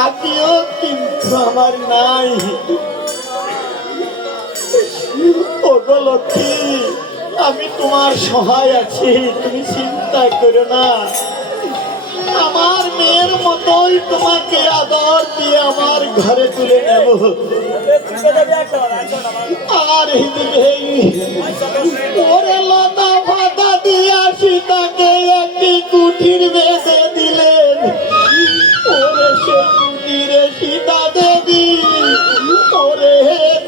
থাকিও কিন্তু আমার নাই। ওগো লক্ষ্মী, আমি তোমার সহায় আছি, তুমি চিন্তা করো না। আমার মেয়ের মতোই তোমাকে আদর দিয়ে আমার ঘরে তুলে নেব। আর ওরে লতা ফাতা দিয়ে সীতাকে একটি কুঠির বেঁধে দিলেন। ওরে সে কুটিরে সীতা দেবী ওরে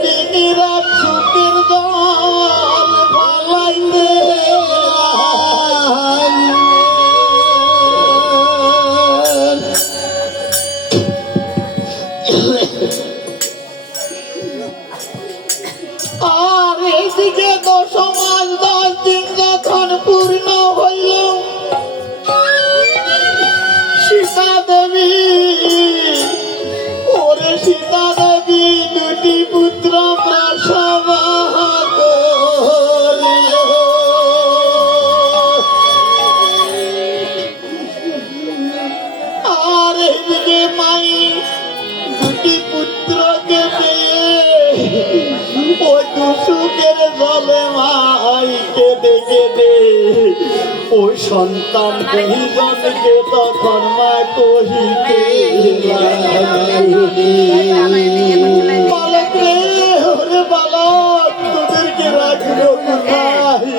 দিন রাত সুখের জল ফালাইতে আর এইদিকে 10 মাস 10 দিন যখন পূর্ণ হইল, সীতা দেবী ওরে সীতা দেবী 2টি পুত্র প্রসব করিল। আর এইদিকে মাই 2টি পুত্রকে পেয়ে ওই দুসুকের জলে মাই কেঁদে কেঁদে ওই সন্তান দুইজনকে তখন মা কহিতে বালক রে, ওরে বালক, তোদেরকে রাখলো কোথায়?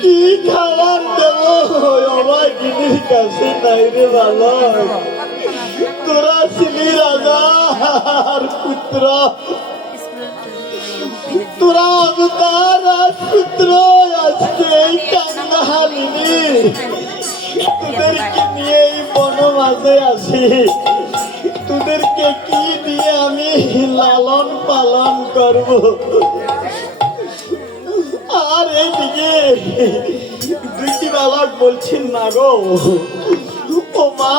কি খাবার দেব? আমার গিনির কাছে নাই রে বালক। তোরা ছিলি রাজার পুত্র, তোরা অবতার রাজপুত্র, আজকে এই কান্দাহালিনী তোদেরকে নিয়ে এই বন মাঝে আসি। তোদেরকে কি দিয়ে আমি লালন পালন করব? আর এইদিকে 2টি বালক বলছেন না গো, ও মা,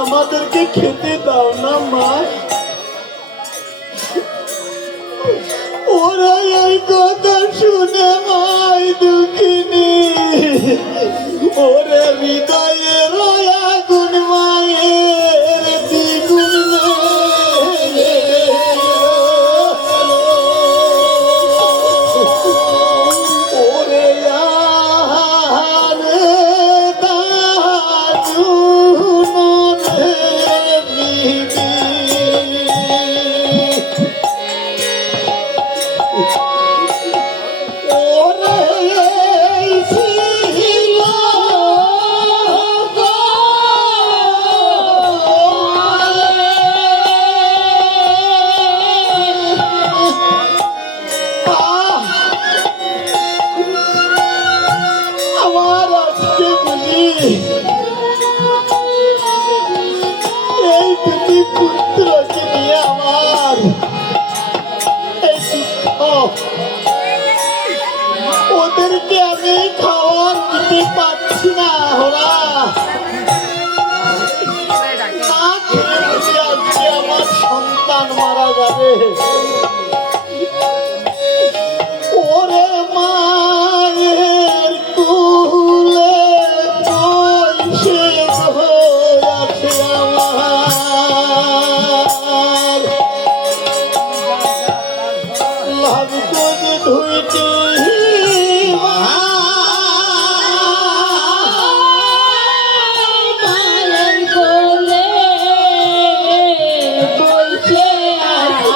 আমাদেরকে খেতে দাও না মা। ওরা এই কথা শুনে মাই দুঃখিনী ওরে হৃদয়ের আগুন মায়ের দ্বিগুণ ওরে আমার আজকে বলি এই 2টি পুত্রকে নিয়ে আমার এই ওদেরকে আমি খাওয়ার দিতে পারছি না। ওরা না খেয়ে বসে আজকে আমার সন্তান মারা যাবে। ওরে মায়ের কুলে বসে আছে আমার লাভ করে ধুইতে মায়ের কোলে বসে আছে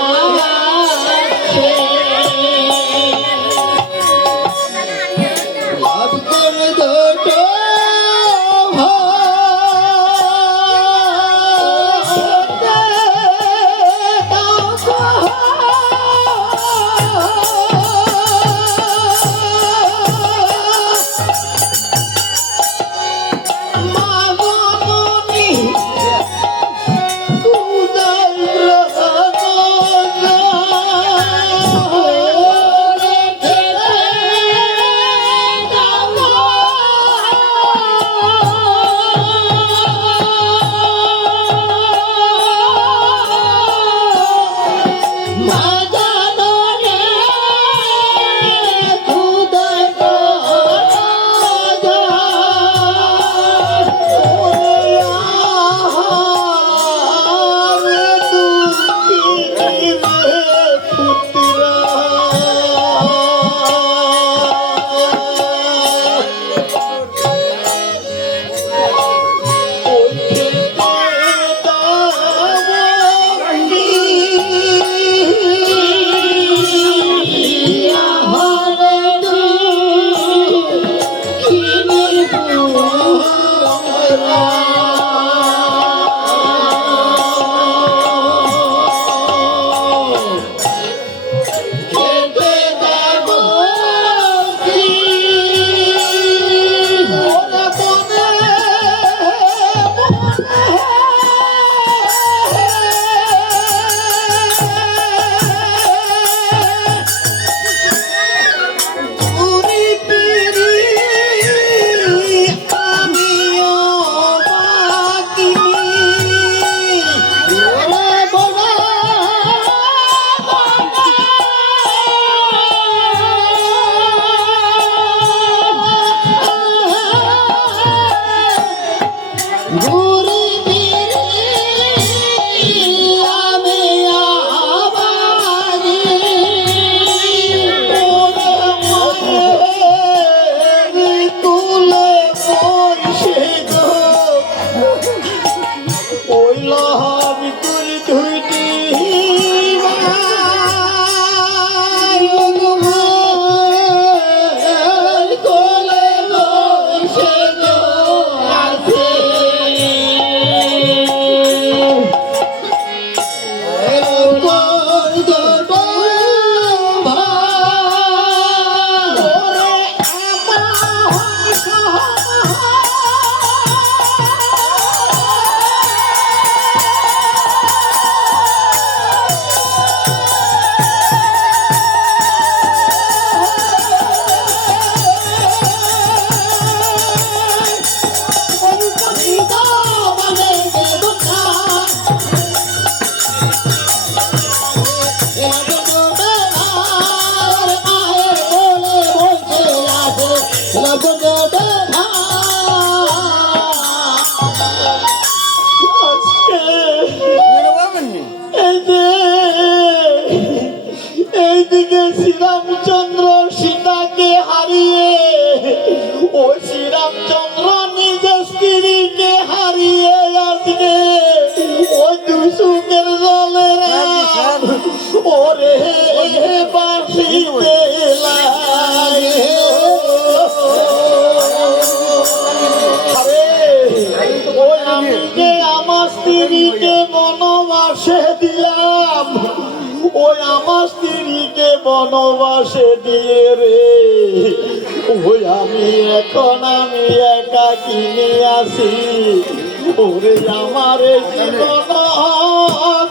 এইদিকে শ্রীরামচন্দ্র সীতাকে হারিয়ে, ও শ্রীরামচন্দ্র নিজের স্ত্রীকে হারিয়ে আজকে ওই দুসুকের জলে ওরে বাঁশিতে লাগে। ওই আমি যে আমার স্ত্রীকে বনবাসে দিলাম, ওই আমার স্ত্রীকে বনবাসে দিয়ে রে, ওই আমি এখন আমি একা কিনে আসি। ওরে আমার জীবন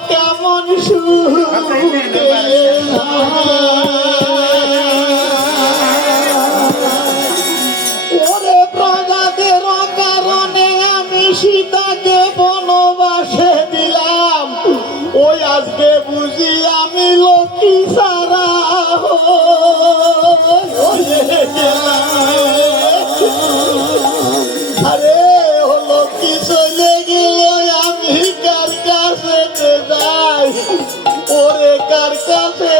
কেমন সুখে ওরে প্রজাদের কারণে আমি সীতাকে বনবাসে দিলাম, ওই আজকে বুঝি আমি লক্ষ্মী সারা আরে ও লক্ষ্মী চলে গেল, আমি কার কাছে যাই, ওরে কার কাছে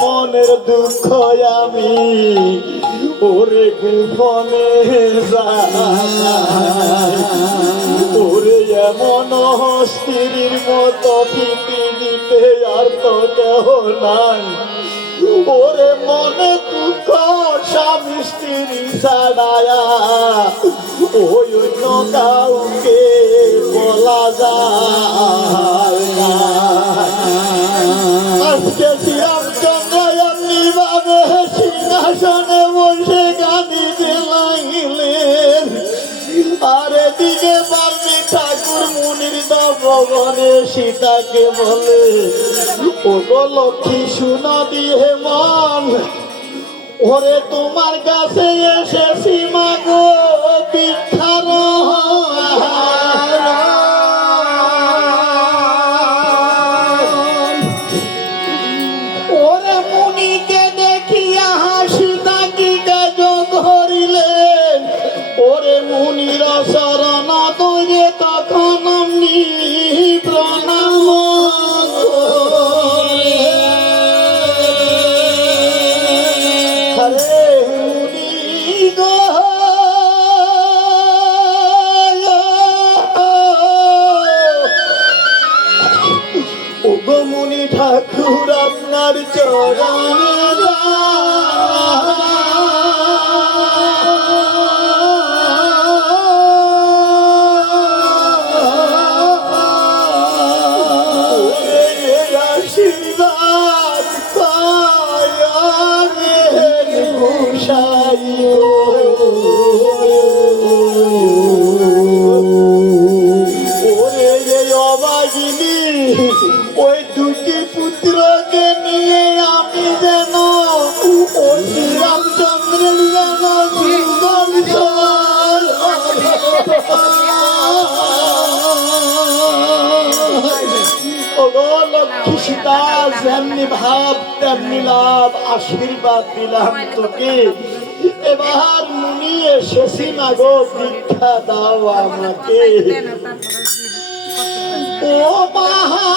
মনের দুঃখ আমি ওরে গোপনে যাই। ওরে এমন স্ত্রীর মতো পৃথিবীতে আর তো কেহ নাই, ওরে মনে দুঃখ স্বামী স্ত্রী ছাড়ায়া ওই অন্য কাউকে বলা যায় না। আজকে শ্রীরামচন্দ্র এমনি ভাবে সিংহাসনে বসে কাঁদিতে লাগিলেন, আর এদিকে বাল্মী ঠাকুর মুনির ভবনে সীতাকে বলে, ও গো লক্ষ্মী শুনো দিয়ে মন, ওরে তোমার কাছে এসেছি মাগো ভিক্ষার। ওরে মুনিকে দেখিয়া হাসিতা কি কাজ ধরিলেন, ওরে মুনির শরণ তৈরে তখন প্রণাম হরে মুনি গো। ও গো মুনি ঠাকুর আপনার চরণে যেমনি ভাব তেমনি লাভ, আশীর্বাদ দিলাম তোকে। এবার মুনি এসেছি মাগো, দীক্ষা দাও আমাকে। ও মহা